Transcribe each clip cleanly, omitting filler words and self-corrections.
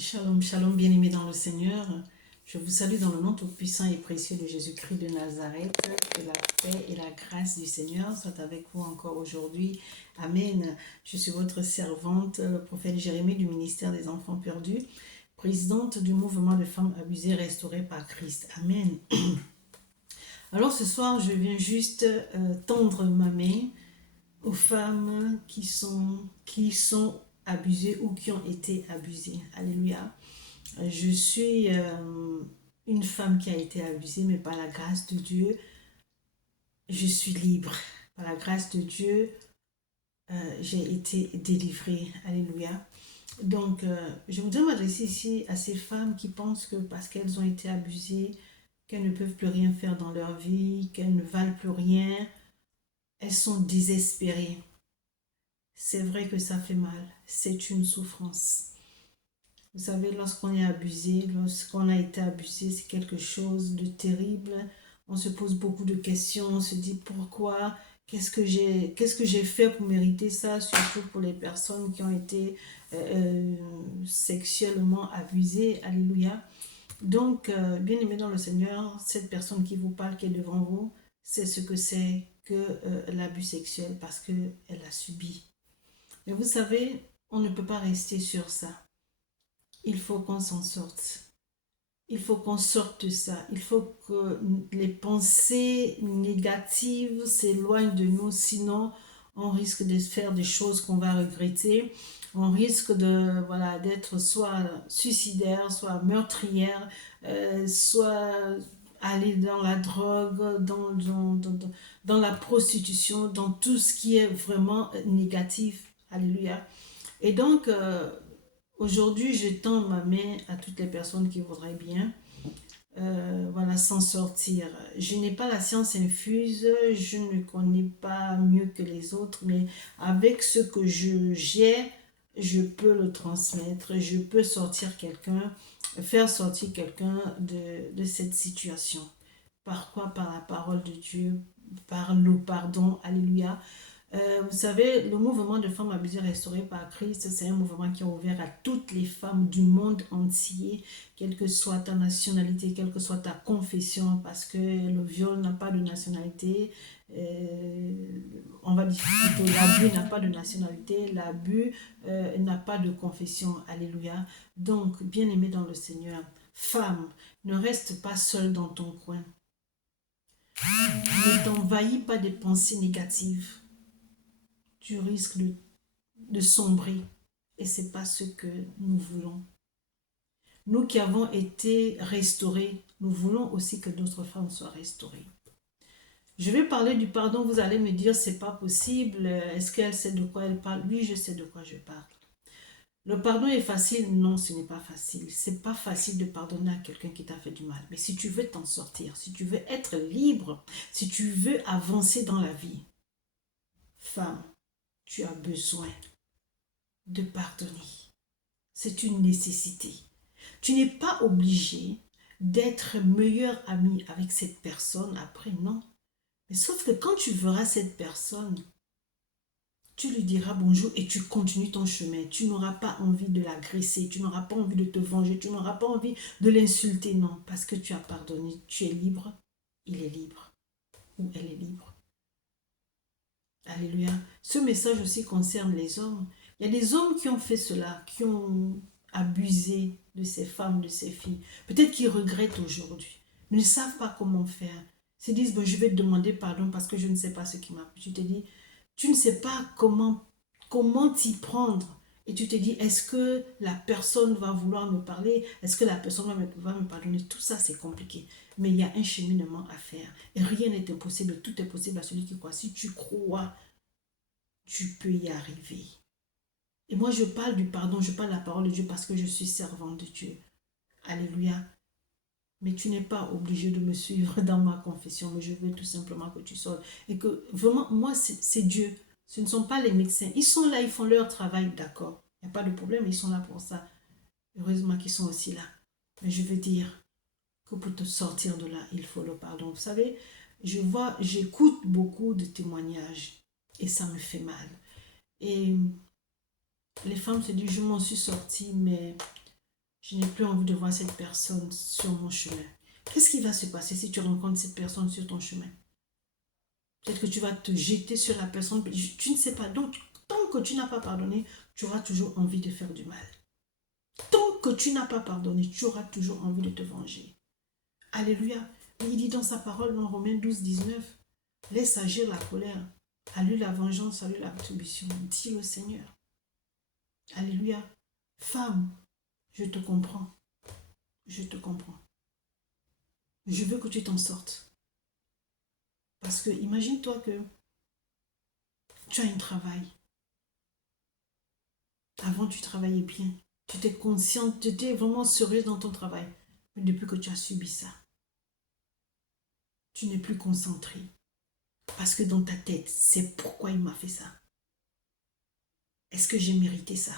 Shalom, shalom, bien-aimés dans le Seigneur. Je vous salue dans le nom tout-puissant et précieux de Jésus-Christ de Nazareth. Que la paix et la grâce du Seigneur soient avec vous encore aujourd'hui. Amen. Je suis votre servante, le prophète Jérémie du ministère des enfants perdus, présidente du mouvement de femmes abusées restaurées par Christ. Amen. Alors ce soir, je viens juste tendre ma main aux femmes qui sont abusées ou qui ont été abusées. Alléluia. Je suis une femme qui a été abusée, mais par la grâce de Dieu, je suis libre. Par la grâce de Dieu, j'ai été délivrée. Alléluia. Donc, je voudrais m'adresser ici à ces femmes qui pensent que parce qu'elles ont été abusées, qu'elles ne peuvent plus rien faire dans leur vie, qu'elles ne valent plus rien, elles sont désespérées. C'est vrai que ça fait mal. C'est une souffrance. Vous savez, lorsqu'on est abusé, lorsqu'on a été abusé, c'est quelque chose de terrible. On se pose beaucoup de questions, on se dit pourquoi, qu'est-ce que j'ai fait pour mériter ça, surtout pour les personnes qui ont été sexuellement abusées. Alléluia. Donc, bien aimé dans le Seigneur, cette personne qui vous parle, qui est devant vous, c'est ce que c'est que l'abus sexuel parce qu'elle a subi. Mais vous savez, on ne peut pas rester sur ça. Il faut qu'on s'en sorte. Il faut qu'on sorte de ça. Il faut que les pensées négatives s'éloignent de nous. Sinon, on risque de faire des choses qu'on va regretter. On risque de, voilà, d'être soit suicidaire, soit meurtrière, soit aller dans la drogue, dans la prostitution, dans tout ce qui est vraiment négatif. Alléluia. Et donc, aujourd'hui, je tends ma main à toutes les personnes qui voudraient bien voilà, s'en sortir. Je n'ai pas la science infuse, je ne connais pas mieux que les autres, mais avec ce que j'ai, je peux le transmettre, je peux sortir quelqu'un, faire sortir quelqu'un de cette situation. Par quoi? Par la parole de Dieu, par le pardon, alléluia. Vous savez, le mouvement de femmes abusées restaurées par Christ, c'est un mouvement qui est ouvert à toutes les femmes du monde entier, quelle que soit ta nationalité, quelle que soit ta confession, parce que le viol n'a pas de nationalité, on va dire plutôt l'abus n'a pas de nationalité, l'abus n'a pas de confession, alléluia. Donc, bien-aimée dans le Seigneur, femme, ne reste pas seule dans ton coin, ne t'envahis pas des pensées négatives, tu risques de sombrer. Et ce n'est pas ce que nous voulons. Nous qui avons été restaurés, nous voulons aussi que d'autres femmes soient restaurées. Je vais parler du pardon, vous allez me dire, c'est pas possible, est-ce qu'elle sait de quoi elle parle? Oui, je sais de quoi je parle. Le pardon est facile? Non, ce n'est pas facile. C'est pas facile de pardonner à quelqu'un qui t'a fait du mal. Mais si tu veux t'en sortir, si tu veux être libre, si tu veux avancer dans la vie, femme, tu as besoin de pardonner. C'est une nécessité. Tu n'es pas obligé d'être meilleur ami avec cette personne après, non. Mais sauf que quand tu verras cette personne, tu lui diras bonjour et tu continues ton chemin. Tu n'auras pas envie de l'agresser, tu n'auras pas envie de te venger, tu n'auras pas envie de l'insulter, non. Parce que tu as pardonné, tu es libre, il est libre ou elle est libre. Alléluia. Ce message aussi concerne les hommes. Il y a des hommes qui ont fait cela, qui ont abusé de ces femmes, de ces filles. Peut-être qu'ils regrettent aujourd'hui. Ils ne savent pas comment faire. Ils se disent, bon, je vais te demander pardon parce que je ne sais pas ce qui m'a pris. Tu te dis, tu ne sais pas comment t'y prendre. Et tu te dis, est-ce que la personne va vouloir me parler? Est-ce que la personne va me pardonner? Tout ça, c'est compliqué. Mais il y a un cheminement à faire. Et rien n'est impossible. Tout est possible à celui qui croit. Si tu crois, tu peux y arriver. Et moi, je parle du pardon, je parle de la parole de Dieu parce que je suis servante de Dieu. Alléluia. Mais tu n'es pas obligé de me suivre dans ma confession, mais je veux tout simplement que tu sortes. Et que vraiment, moi, c'est Dieu. Ce ne sont pas les médecins. Ils sont là, ils font leur travail, d'accord. Il n'y a pas de problème, ils sont là pour ça. Heureusement qu'ils sont aussi là. Mais je veux dire que pour te sortir de là, il faut le pardon. Vous savez, j'écoute beaucoup de témoignages et ça me fait mal. Et les femmes se disent, je m'en suis sortie, mais Je n'ai plus envie de voir cette personne sur mon chemin. Qu'est-ce qui va se passer si tu rencontres cette personne sur ton chemin? Peut-être que tu vas te jeter sur la personne. Tu ne sais pas. Donc, tant que tu n'as pas pardonné, tu auras toujours envie de faire du mal. Tant que tu n'as pas pardonné, tu auras toujours envie de te venger. Alléluia. Il dit dans sa parole dans Romains 12, 19, laisse agir la colère. À lui la vengeance, à lui la rétribution. Dit le Seigneur. Alléluia. Femme, je te comprends. Je te comprends. Je veux que tu t'en sortes. Parce que imagine-toi que tu as un travail. Avant, tu travaillais bien. Tu étais consciente, tu étais vraiment sérieuse dans ton travail. Mais depuis que tu as subi ça, tu n'es plus concentrée. Parce que dans ta tête, c'est pourquoi il m'a fait ça. Est-ce que j'ai mérité ça?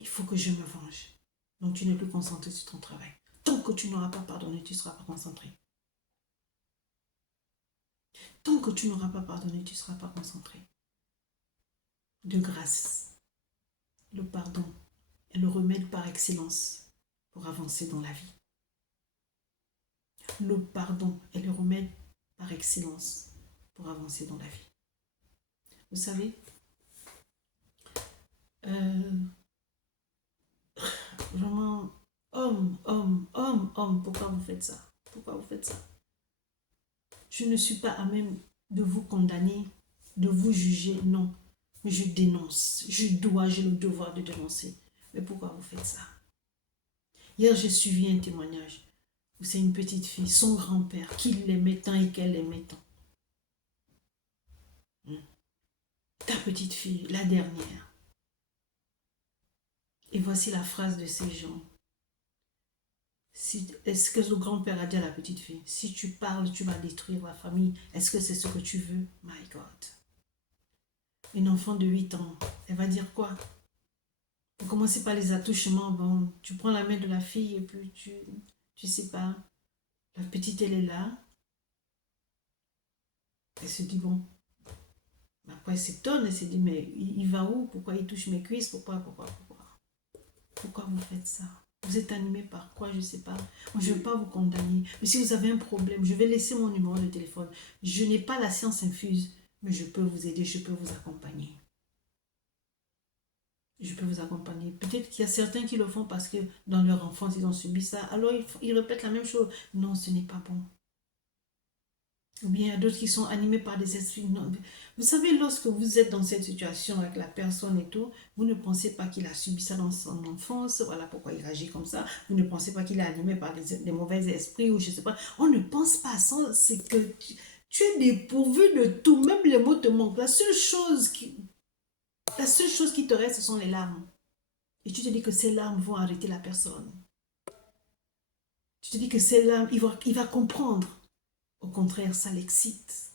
Il faut que je me venge. Donc tu n'es plus concentré sur ton travail. Tant que tu n'auras pas pardonné, tu ne seras pas concentré. Tant que tu n'auras pas pardonné, tu ne seras pas concentré. De grâce, le pardon est le remède par excellence pour avancer dans la vie. Le pardon est le remède par excellence pour avancer dans la vie. Vous savez, vraiment, homme, pourquoi vous faites ça? Pourquoi vous faites ça? Je ne suis pas à même de vous condamner, de vous juger, non. Mais je dénonce. J'ai le devoir de dénoncer. Mais pourquoi vous faites ça? Hier, j'ai suivi un témoignage où c'est une petite fille, son grand-père, qui l'aimait tant et qu'elle l'aimait tant. Ta petite fille, la dernière. Et voici la phrase de ces gens. Est-ce que le grand-père a dit à la petite fille, si tu parles, tu vas détruire la famille. Est-ce que c'est ce que tu veux? My God. Une enfant de 8 ans, elle va dire quoi? Vous commencez par les attouchements. Bon, tu prends la main de la fille et puis tu sais pas. La petite, elle est là. Elle se dit, bon. Après, elle s'étonne. Elle se dit, mais il va où? Pourquoi il touche mes cuisses? Pourquoi vous faites ça? Vous êtes animé par quoi? Je ne sais pas. Moi, je ne veux pas vous condamner. Mais si vous avez un problème, je vais laisser mon numéro de téléphone. Je n'ai pas la science infuse, mais je peux vous aider, je peux vous accompagner. Je peux vous accompagner. Peut-être qu'il y a certains qui le font parce que dans leur enfance, ils ont subi ça. Alors, ils répètent la même chose. Non, ce n'est pas bon. Ou bien il y a d'autres qui sont animés par des esprits. Non. Vous savez, lorsque vous êtes dans cette situation avec la personne et tout, vous ne pensez pas qu'il a subi ça dans son enfance. Voilà pourquoi il réagit comme ça. Vous ne pensez pas qu'il est animé par des mauvais esprits ou je ne sais pas. On ne pense pas à ça. C'est que tu es dépourvu de tout. Même les mots te manquent. La seule chose qui te reste, ce sont les larmes. Et tu te dis que ces larmes vont arrêter la personne. Tu te dis que ces larmes, il va comprendre. Au contraire, ça l'excite.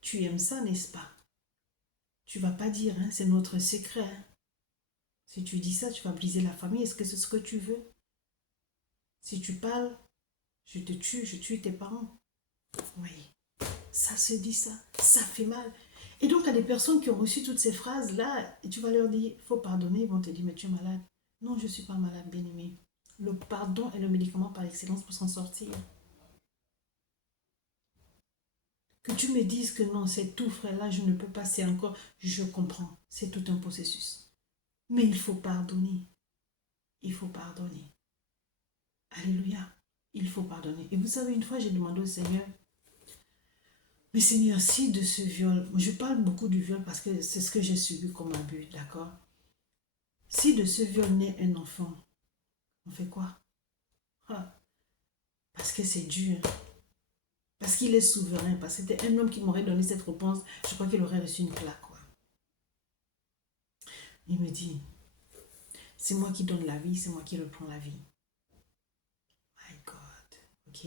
Tu aimes ça, n'est-ce pas? Tu vas pas dire, hein, c'est notre secret. Hein. Si tu dis ça, tu vas briser la famille. Est-ce que c'est ce que tu veux? Si tu parles, je te tue, je tue tes parents. Oui, ça se dit ça. Ça fait mal. Et donc, il y a des personnes qui ont reçu toutes ces phrases-là, et tu vas leur dire, il faut pardonner, ils vont te dire, mais tu es malade. Non, je ne suis pas malade, bien-aimé. Le pardon est le médicament par excellence pour s'en sortir. Que tu me dises que non, c'est tout, frère, là, je ne peux pas, c'est encore, je comprends, c'est tout un processus. Mais il faut pardonner. Il faut pardonner. Alléluia. Il faut pardonner. Et vous savez, une fois, j'ai demandé au Seigneur, mais Seigneur, si de ce viol, je parle beaucoup du viol parce que c'est ce que j'ai subi comme abus, d'accord? Si de ce viol naît un enfant, on fait quoi? Ah, parce que c'est dur. Parce qu'il est souverain. Parce que c'était un homme qui m'aurait donné cette réponse, je crois qu'il aurait reçu une claque. Quoi. Il me dit, c'est moi qui donne la vie, c'est moi qui reprends la vie. My God. Ok?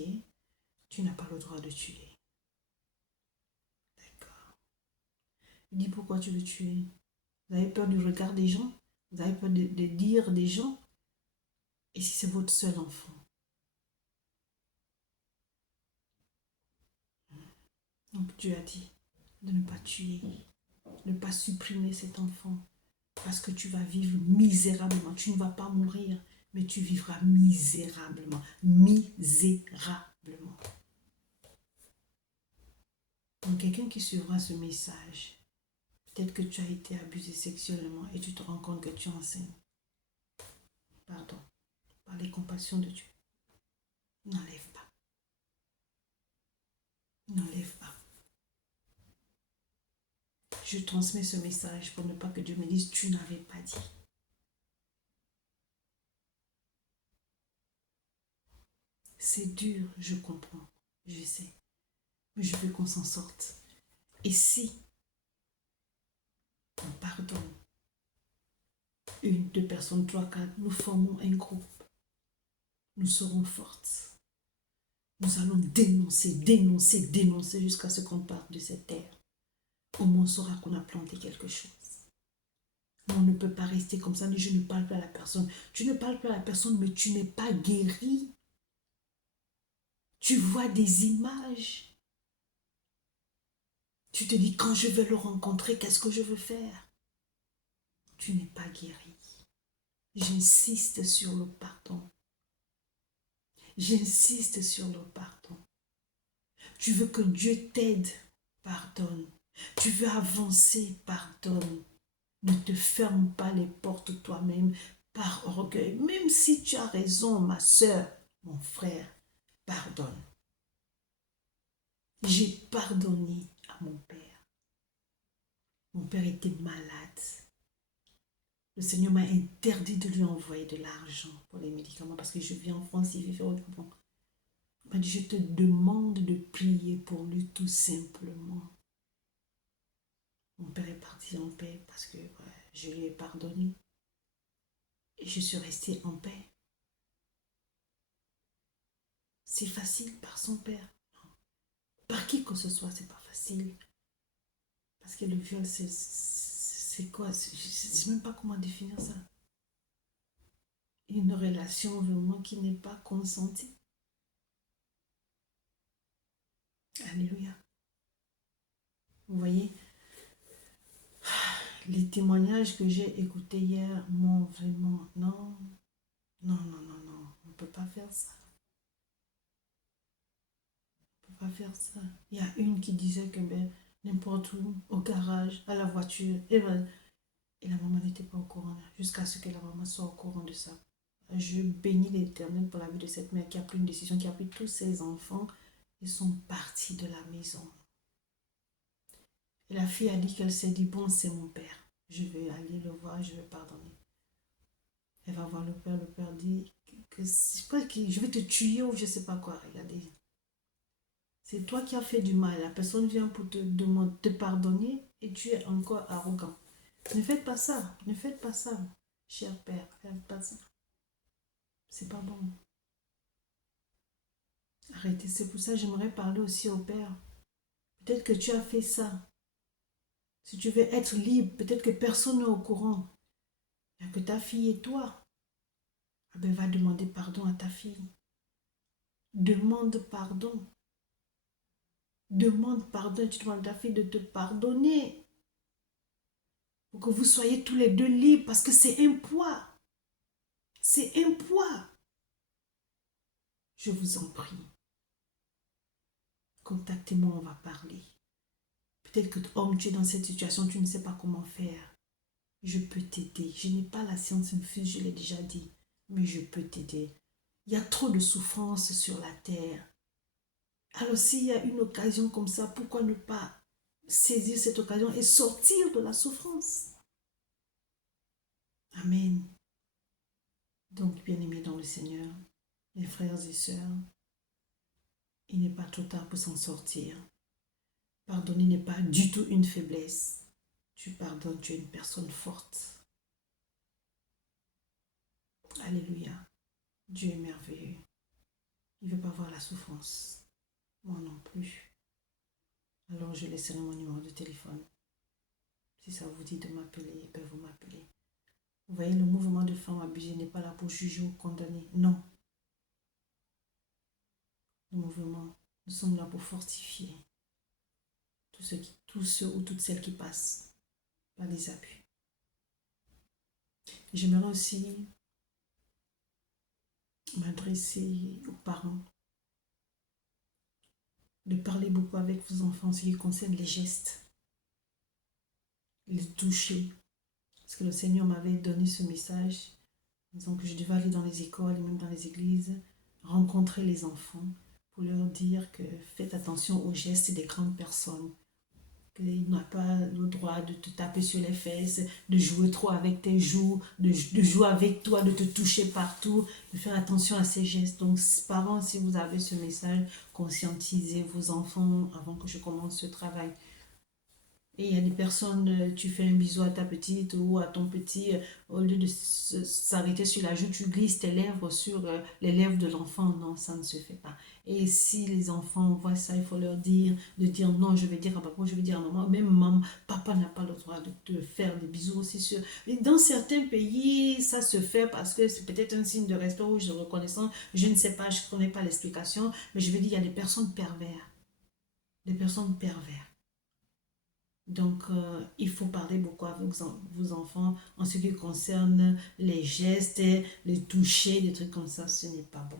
Tu n'as pas le droit de tuer. D'accord. Il dit, pourquoi tu veux tuer? Vous avez peur du regard des gens? Vous avez peur de dire des gens? Et si c'est votre seul enfant? Donc Dieu a dit de ne pas tuer, de ne pas supprimer cet enfant. Parce que tu vas vivre misérablement. Tu ne vas pas mourir, mais tu vivras misérablement. Misérablement. Donc, quelqu'un qui suivra ce message, peut-être que tu as été abusé sexuellement et tu te rends compte que tu enseignes. Pardon. Par les compassions de Dieu. N'enlève pas. N'enlève pas. Je transmets ce message pour ne pas que Dieu me dise, tu n'avais pas dit. C'est dur, je comprends, je sais. Mais je veux qu'on s'en sorte. Et si on pardonne, une, deux personnes, trois, quatre, nous formons un groupe, nous serons fortes. Nous allons dénoncer, dénoncer, dénoncer jusqu'à ce qu'on parte de cette terre. Au moins on saura qu'on a planté quelque chose. On ne peut pas rester comme ça, je ne parle pas à la personne. Tu ne parles pas à la personne, mais tu n'es pas guéri. Tu vois des images. Tu te dis, quand je vais le rencontrer, qu'est-ce que je veux faire? Tu n'es pas guéri. J'insiste sur le pardon. J'insiste sur le pardon. Tu veux que Dieu t'aide, pardonne. Tu veux avancer, pardonne. Ne te ferme pas les portes toi-même par orgueil. Même si tu as raison, ma soeur, mon frère, pardonne. J'ai pardonné à mon père. Mon père était malade. Le Seigneur m'a interdit de lui envoyer de l'argent pour les médicaments parce que je vis en France, il vivait au Gabon. Il m'a dit, je te demande de prier pour lui tout simplement. Mon père est parti en paix parce que je lui ai pardonné. Et je suis restée en paix. C'est facile par son père. Non. Par qui que ce soit, c'est pas facile. Parce que le viol, c'est quoi? Je ne sais même pas comment définir ça. Une relation vraiment qui n'est pas consentie. Alléluia. Vous voyez, les témoignages que j'ai écoutés hier m'ont vraiment... Non, non, non, non, non. On ne peut pas faire ça. On ne peut pas faire ça. Il y a une qui disait que n'importe où, au garage, à la voiture, et la maman n'était pas au courant, jusqu'à ce que la maman soit au courant de ça. Je bénis l'Éternel pour la vie de cette mère qui a pris une décision, qui a pris tous ses enfants et sont partis de la maison. Et la fille a dit qu'elle s'est dit, bon, c'est mon père. Je vais aller le voir, je vais pardonner. Elle va voir le père dit que je vais te tuer ou je ne sais pas quoi. Regardez. C'est toi qui as fait du mal. La personne vient pour te demander, te pardonner et tu es encore arrogant. Ne faites pas ça. Ne faites pas ça, cher père. Ne faites pas ça. C'est pas bon. Arrêtez. C'est pour ça que j'aimerais parler aussi au père. Peut-être que tu as fait ça. Si tu veux être libre, peut-être que personne n'est au courant. Il n'y a que ta fille et toi. Ah ben, va demander pardon à ta fille. Demande pardon. Demande pardon et tu demandes à ta fille de te pardonner. Pour que vous soyez tous les deux libres parce que c'est un poids. C'est un poids. Je vous en prie. Contactez-moi, on va parler. Peut-être que, homme, tu es dans cette situation, tu ne sais pas comment faire. Je peux t'aider. Je n'ai pas la science infuse, je l'ai déjà dit. Mais je peux t'aider. Il y a trop de souffrance sur la terre. Alors s'il y a une occasion comme ça, pourquoi ne pas saisir cette occasion et sortir de la souffrance? Amen. Donc, bien-aimés dans le Seigneur, mes frères et sœurs, il n'est pas trop tard pour s'en sortir. Pardonner n'est pas du tout une faiblesse. Tu pardonnes, tu es une personne forte. Alléluia. Dieu est merveilleux. Il ne veut pas voir la souffrance. Moi non plus. Alors je laisserai mon numéro de téléphone. Si ça vous dit de m'appeler, ils peuvent vous m'appeler. Vous voyez, le mouvement de femmes abusées n'est pas là pour juger ou condamner. Non. Le mouvement, nous sommes là pour fortifier tous ceux ou toutes celles qui passent par des abus. J'aimerais aussi m'adresser aux parents, de parler beaucoup avec vos enfants en ce qui concerne les gestes, les toucher. Parce que le Seigneur m'avait donné ce message, disant que je devais aller dans les écoles et même dans les églises, rencontrer les enfants pour leur dire que faites attention aux gestes des grandes personnes. Qu'il n'a pas le droit de te taper sur les fesses, de jouer trop avec tes joues, de jouer avec toi, de te toucher partout, de faire attention à ces gestes. Donc, parents, si vous avez ce message, conscientisez vos enfants avant que je commence ce travail. Et il y a des personnes, tu fais un bisou à ta petite ou à ton petit, au lieu de s'arrêter sur la joue, tu glisses tes lèvres sur les lèvres de l'enfant. Non, ça ne se fait pas. Et si les enfants voient ça, il faut leur dire, de dire non, je vais dire à papa, je vais dire à maman, même maman, papa n'a pas le droit de te faire des bisous aussi sur. Et dans certains pays, ça se fait parce que c'est peut-être un signe de respect ou de reconnaissance. Je ne sais pas, je ne connais pas l'explication, mais je vais dire, il y a des personnes pervers. Des personnes pervers. Donc, il faut parler beaucoup avec vos enfants en ce qui concerne les gestes, les toucher, des trucs comme ça. Ce n'est pas bon.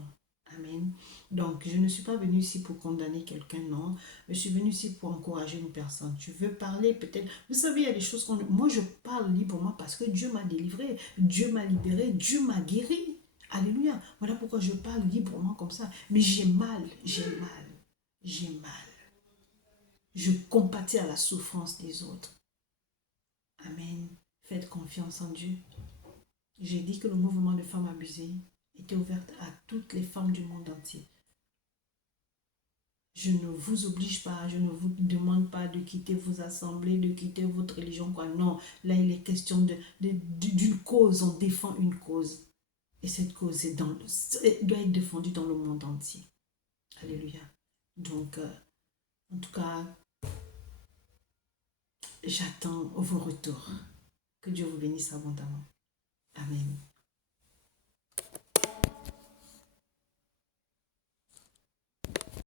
Amen. Donc, je ne suis pas venue ici pour condamner quelqu'un, non. Je suis venue ici pour encourager une personne. Tu veux parler peut-être. Vous savez, il y a des choses qu'on... Moi, je parle librement parce que Dieu m'a délivré, Dieu m'a libéré, Dieu m'a guéri. Alléluia. Voilà pourquoi je parle librement comme ça. Mais j'ai mal, j'ai mal, j'ai mal. Je compatis à la souffrance des autres. Amen. Faites confiance en Dieu. J'ai dit que le mouvement de femmes abusées était ouvert à toutes les femmes du monde entier. Je ne vous oblige pas, je ne vous demande pas de quitter vos assemblées, de quitter votre religion, quoi. Non, là, il est question d'une cause, on défend une cause. Et cette cause doit être défendue dans le monde entier. Alléluia. Donc, en tout cas, j'attends vos retours. Que Dieu vous bénisse abondamment. Amen.